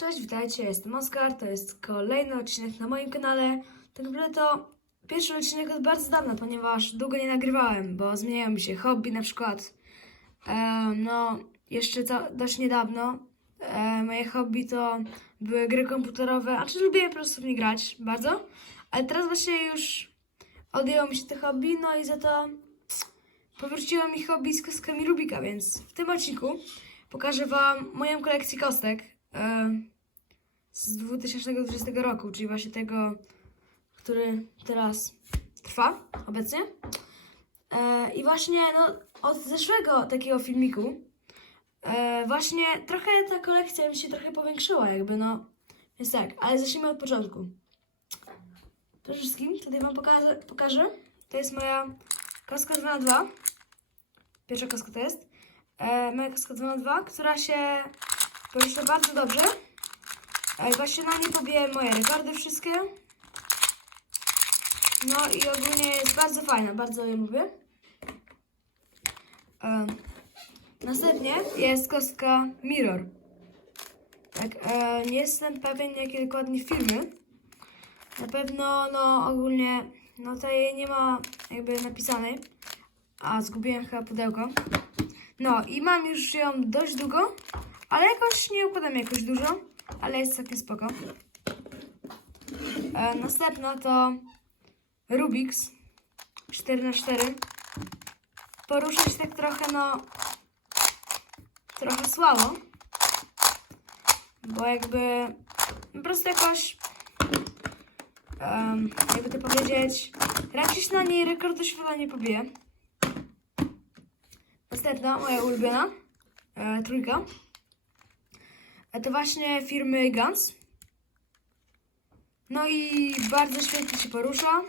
Cześć, witajcie, jestem Oskar, to jest kolejny odcinek na moim kanale. Tak naprawdę to pierwszy odcinek od bardzo dawna, ponieważ długo nie nagrywałem, bo zmieniają mi się hobby na przykład. E, no, jeszcze ca- dość niedawno e, moje hobby to były gry komputerowe, a czy lubię po prostu w nie grać bardzo, ale teraz właśnie już odjęło mi się to hobby, no i za to powróciło mi hobby z kostkami Rubika, więc w tym odcinku pokażę Wam moją kolekcję kostek z 2020 roku, czyli właśnie tego, który teraz trwa obecnie. E, I właśnie no, od zeszłego takiego filmiku e, właśnie trochę ta kolekcja mi się trochę powiększyła, jakby no. Więc tak, ale zacznijmy od początku. Przede wszystkim tutaj Wam pokażę, pokażę. To jest moja kostka 2 na 2 Pierwsza kostka to jest. E, moja kostka 2 na 2 która się porusza bardzo dobrze. Właśnie na niej pobiję moje rekordy wszystkie. No i ogólnie jest bardzo fajna, bardzo ją lubię. E, następnie jest kostka Mirror. Tak, e, nie jestem pewien jakie dokładnie firmy. Na pewno, no ogólnie, no tutaj nie ma jakby napisanej. A, zgubiłem chyba pudełko. No i mam już ją dość długo, ale jakoś nie układam jakoś dużo, ale jest całkiem spoko. E, następna to Rubik's 4x4. Porusza się tak trochę, no, trochę słabo, bo jakby po prostu jakoś, em, jakby to powiedzieć, raczej się na niej rekordu świata nie pobije. Następna, moja ulubiona, e, trójka. To właśnie firmy Guns. No i bardzo świetnie się porusza.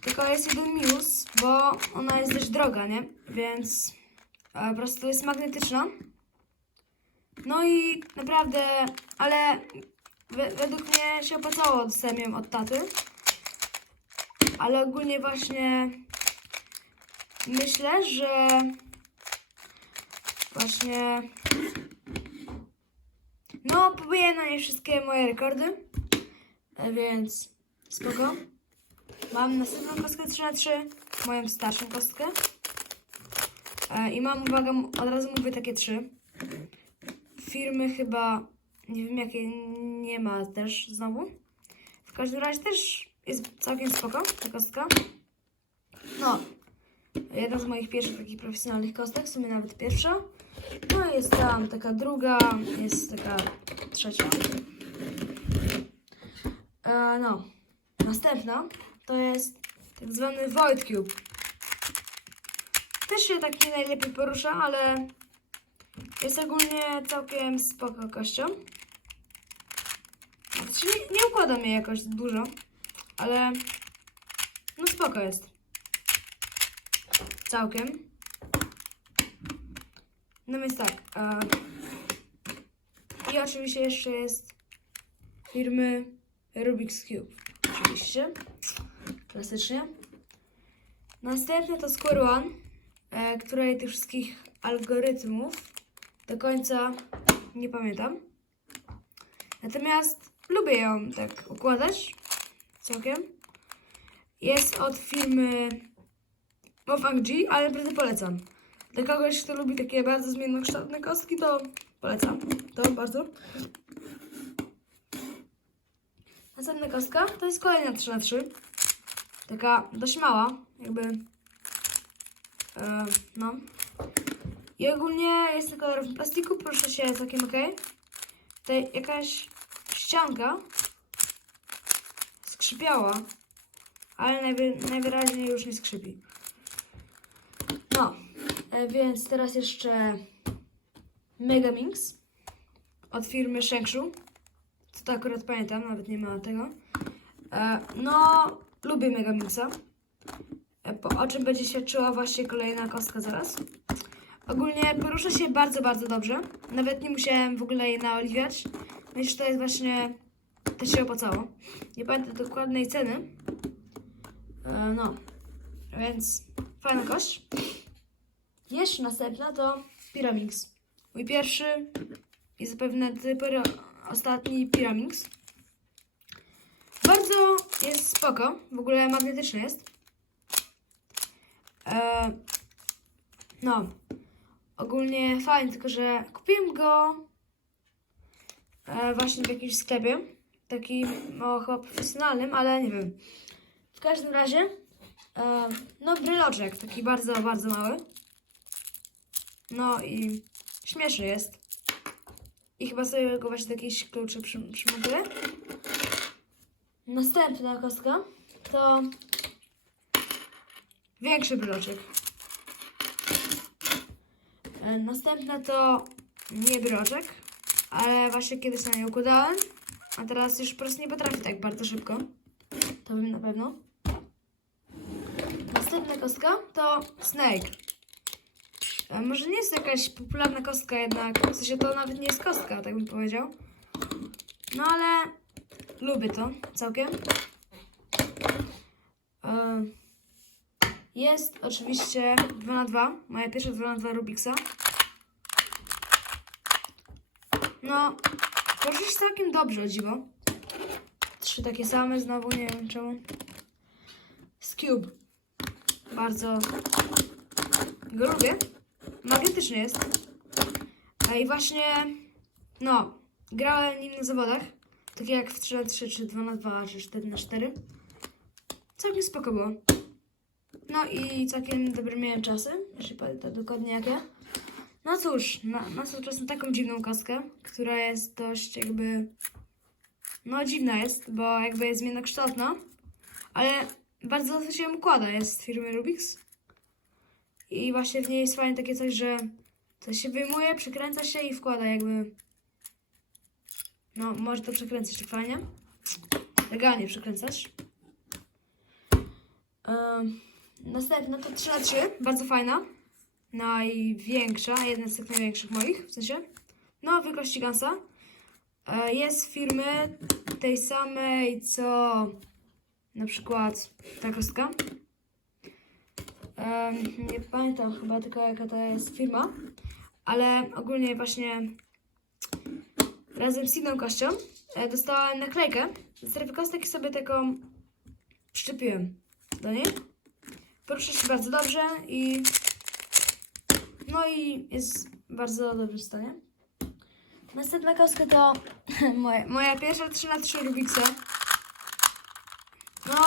Tylko jest jeden minus, bo ona jest dość droga, nie? Więc e, po prostu jest magnetyczna. No i naprawdę, ale we, według mnie się opłacało, dostałem ją od taty. Ale ogólnie właśnie myślę, że właśnie no pobiję na nie wszystkie moje rekordy, E, więc spoko. Mam następną kostkę 3 na 3 moją starszą kostkę E, i mam, uwaga, od razu mówię takie trzy. Firmy chyba, nie wiem jakie nie ma też znowu. W każdym razie też jest całkiem spoko ta kostka. No, Jedna z moich pierwszych takich profesjonalnych kostek, w sumie nawet pierwsza. No jest tam taka druga, jest taka trzecia. E, no, następna to jest tak zwany Void Cube. Też się tak nie najlepiej porusza, ale jest ogólnie całkiem spoko kością. Znaczy nie, nie układam jej jakoś dużo, ale no spoko jest całkiem. No więc tak. E, I oczywiście jeszcze jest firmy Rubik's Cube. Oczywiście. Klasycznie. Następne to Square One, e, której tych wszystkich algorytmów do końca nie pamiętam. Natomiast lubię ją tak układać całkiem. Jest od firmy Mofang G, ale naprawdę polecam. Dla kogoś, kto lubi takie bardzo zmiennokształtne kostki, to polecam. To bardzo. Następna kostka to jest kolejna 3 na 3 Taka dość mała, jakby. E, no. I ogólnie jest na kolorowym plastiku, proszę się całkiem ok. Tutaj jakaś ścianka skrzypiała, ale najwy, najwyraźniej już nie skrzypi. No, więc teraz jeszcze Megamix od firmy Shengshu. Co to akurat pamiętam, nawet nie ma tego. E, no, lubię Megamixa. E, o czym będzie świadczyła właśnie kolejna kostka zaraz. Ogólnie porusza się bardzo, bardzo dobrze. Nawet nie musiałem w ogóle jej naoliwiać. Myślę, że to jest właśnie... To się opłacało. Nie pamiętam dokładnej ceny. E, no, więc fajna kość. Jeszcze następna to Pyramix. mój pierwszy i zapewne dopiero ostatni Pyramix. Bardzo jest spoko, w ogóle magnetyczny jest. E, no, ogólnie fajny, tylko że kupiłem go e, właśnie w jakimś sklepie, takim no, chyba profesjonalnym, ale nie wiem. W każdym razie, e, no bryloczek, taki bardzo, bardzo mały. No i śmieszny jest. I chyba sobie go właśnie jakieś klucze przy. Następna kostka to większy bryloczek. E, Następna to nie bryloczek, ale właśnie kiedyś na nie układałem, a teraz już po prostu nie potrafię tak bardzo szybko. To wiem na pewno. Następna kostka to Snake. E, Może nie jest to jakaś popularna kostka jednak, w sensie to nawet nie jest kostka, tak bym powiedział. No ale lubię to całkiem. E, Jest oczywiście 2 na 2 moja pierwsza 2 na 2 Rubiksa. No, poszło się całkiem dobrze, o dziwo. Trzy takie same, znowu nie wiem czemu. Z Cube. Bardzo go lubię. Magnetyczny jest. A i właśnie, no, grałem nim na zawodach. Takie jak w 3 na 3 czy 2 na 2 czy 4 na 4 Całkiem spoko było. No i całkiem dobre miałem czasy, jeśli pamiętam dokładnie jakie. No cóż, na, nastał czas na taką dziwną kostkę, która jest dość jakby... No dziwna jest, bo jakby jest zmiennokształtna, ale bardzo łatwo się ją układa. Jest z firmy Rubix. I właśnie w niej jest fajne takie coś, że to się wyjmuje, przekręca się i wkłada jakby... No, może to przekręcać tak fajnie. Legalnie przekręcasz. Um, następna to 3 na 3 bardzo fajna. Największa, jedna z tych największych moich, w sensie. No, wielkości Gansa. E, Jest firmy tej samej, co na przykład ta kostka. Em, nie pamiętam chyba tylko jaka to jest firma, ale ogólnie właśnie razem z inną kością e, dostałem naklejkę z strefy kostek i sobie taką przyczepiłem do niej. Porusza się bardzo dobrze i no i jest w bardzo dobrym stanie. Następna kostka to moja, moja pierwsza 3 na 3 Rubiksa. No,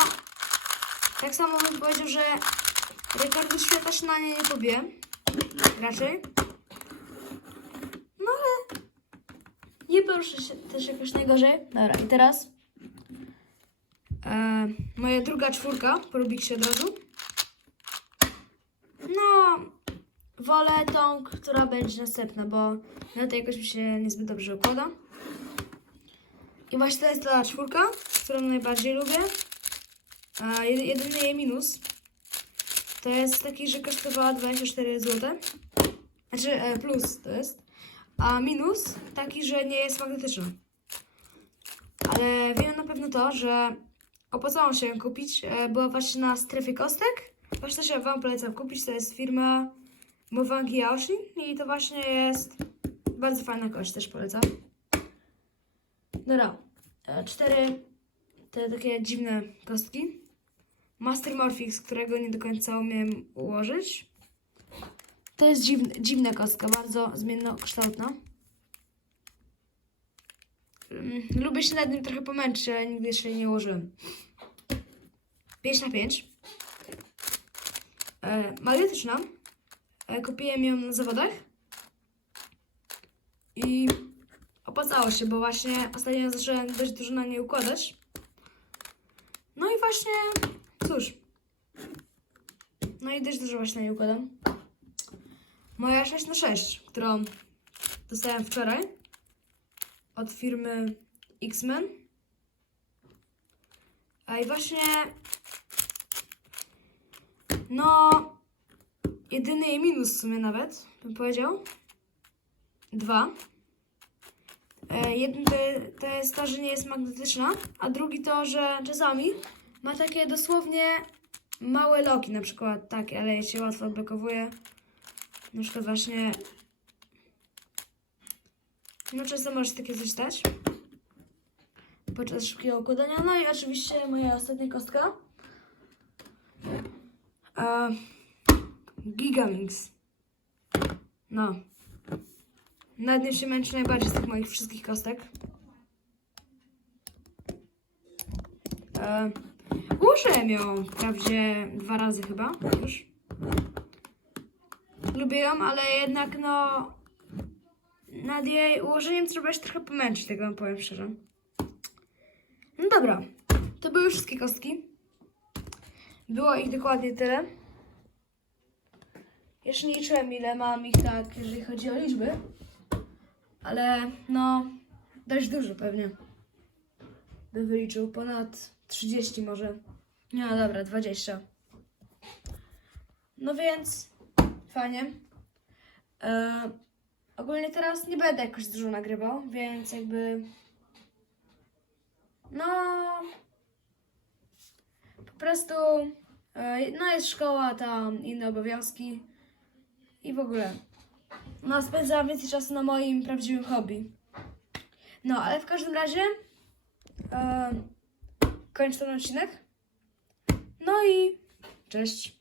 tak samo bym powiedział, że rekordu świata się na nie nie pobiję. Raczej. No ale nie poruszę się też jakoś najgorzej. Dobra, i teraz e, moja druga czwórka po Rubiksie od razu. No, wolę tą, która będzie następna, bo na tej jakoś mi się niezbyt dobrze układa. I właśnie to jest ta czwórka, którą najbardziej lubię. A jedy- jedyny jej minus to jest taki, że kosztowała 24 zł. Znaczy e, plus to jest. A minus taki, że nie jest magnetyczna. Ale wiem na pewno to, że opłacało się ją kupić. E, była właśnie na strefie kostek. Właśnie to się Wam polecam kupić. To jest firma Movangi Yaoshi i to właśnie jest bardzo fajna kość, też polecam. Dobra, e, cztery te takie dziwne kostki. Master Morphix, którego nie do końca umiem ułożyć. To jest dziwne, dziwna kostka, bardzo zmiennokształtna. Mm, Lubię się nad nim trochę pomęczyć, ale nigdy jeszcze jej nie ułożyłem. 5 na 5. E, magnetyczna. E, kupiłem ją na zawodach. I opłacało się, bo właśnie ostatnio zacząłem dość dużo na niej układać. No i właśnie, cóż. No i dość dużo właśnie na niej układam. Moja 6 na 6 którą dostałem wczoraj od firmy X-Men. A i właśnie, no, jedyny jej minus w sumie nawet, bym powiedział. Dwa. E, jeden to, to jest to, że nie jest magnetyczna, a drugi to, że czasami ma takie dosłownie małe loki, na przykład takie, ale je się łatwo odblokowuje. Na przykład właśnie No często może się takie coś stać. Podczas szybkiego układania. No i oczywiście moja ostatnia kostka. E, Gigamix. No. Nad nim się męczę najbardziej z tych moich wszystkich kostek. E, użyłem ją wprawdzie dwa razy chyba już. Lubię ją, ale jednak no nad jej ułożeniem trzeba się trochę pomęczyć, tego wam powiem szczerze. No dobra, to były wszystkie kostki. Było ich dokładnie tyle. Jeszcze nie liczyłem ile mam ich tak, jeżeli chodzi o liczby. Ale no, dość dużo pewnie. By wyliczył ponad 30 może. Nie, no dobra, 20. No więc, fajnie. E, ogólnie teraz nie będę jakoś dużo nagrywał, więc jakby. No. Po prostu. E, no jest szkoła, tam inne obowiązki. I w ogóle. No, spędzałam więcej czasu na moim prawdziwym hobby. No, ale w każdym razie. E, kończę ten odcinek. No i cześć.